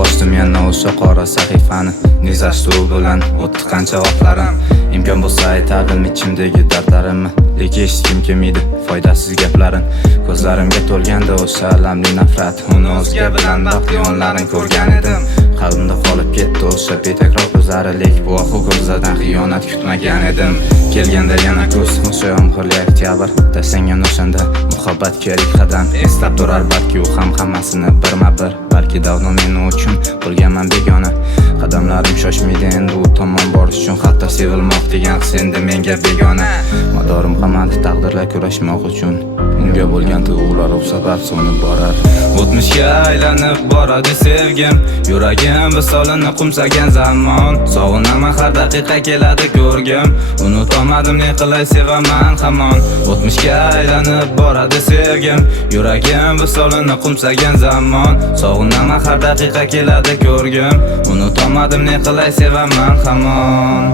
bosdim yana o'sha qora sahifani. Nizashtuv bilan o'tdi qancha vaqtlarim. Imkon bo'lsa aytardim ichimdagi dardlarimni, lekin hech kim kelmaydi foydasiz gaplarin. Ko'zlarimga to'lganda o'sha alamli nafrat, uni o'zga bilan baxtli onlarini ko'rgan edim. Qalbimda qolib ketdi o'sha betakror ko'zlari, lek bu oxu ko'zlardan xiyonat kutmagan edim. Kelganda yana kuz, o'sha yomg'irli oktyabr, tashlangan o'shanda muhabbat kerak qadam. Eslab turar balki u ham hammasini birma-bir, balki davno meni uchun bo'lganman begona. Qadamlarim shoshmaydi endi u tomon borish uchun, hatto sevilmoq degan his endi menga begona. Madorim qamadi taqdirlar kurashmoq uchun, unga bo'lgan tuyg'ular u sabab so'nib borar. O'tmishga aylanib boradi sevgim, yuragim visolini qumsagan zamon. Sog'inaman har daqiqa keladi ko'rgim, unutolmadim ne qilay sevaman hamon. O'tmishga aylanib boradi sevgim, yuragim visolini qumsagan zamon. Sog'inaman har daqiqa keladi ko'rgim, unutolmadim ne qilay sevaman hamon.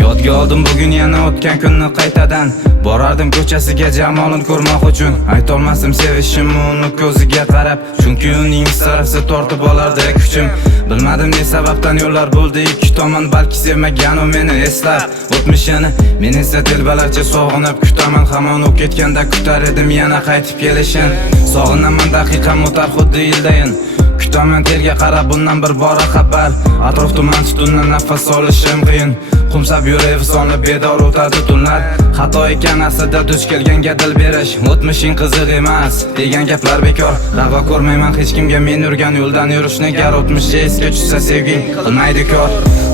Yodga oldim bugun yana o'tgan kunni qaytadan. Borardim ko'chasiga jamolin ko'rmoq uchun, aytolmasdim sevishimni uni ko'ziga qarab, chunki uning sarasi tortib olardi kuchim. Bilmadim ne sababdan yo'llar bo'ldi ikki tomon, balki sevmagan u meni eslab o'tmishini. Men esa telbalarcha sog'inib kutaman hamon, u ketganda kutar edim yana qaytib kelishini. Sog'inaman daqiqam o'tar xuddi yildayin, kutaman terga qarab bundan bir bora xabar. Atrof tuman tutundan nafas olishim qiyin, qumsab yuray sonli bedor o'tadi tunlar. Xato ekan aslida duch kelganga dil berish, o'tmishing qiziq emas degan gaplar bekor. Ravo ko'rmayman hech kimga men yurgan yo'ldan yurishni, gar o'tmishga esga tushsa sevging qilmaydi kor.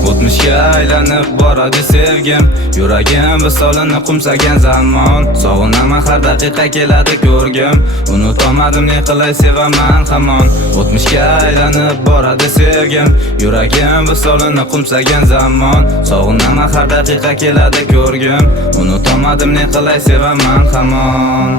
O'tmishga aylanib boradi sevgim, yuragim visolini qumsagan zamon. Sog'inaman har daqiqa keladi ko'rgim, unutolmadim ne qilay sevaman hamon. O'tmishga aylanib boradi sevgim, yuragim visolini qumsagan zamon. Sog'inaman har daqiqa keladi ko'rgim, unutolmadim ne qilay sevaman hamon.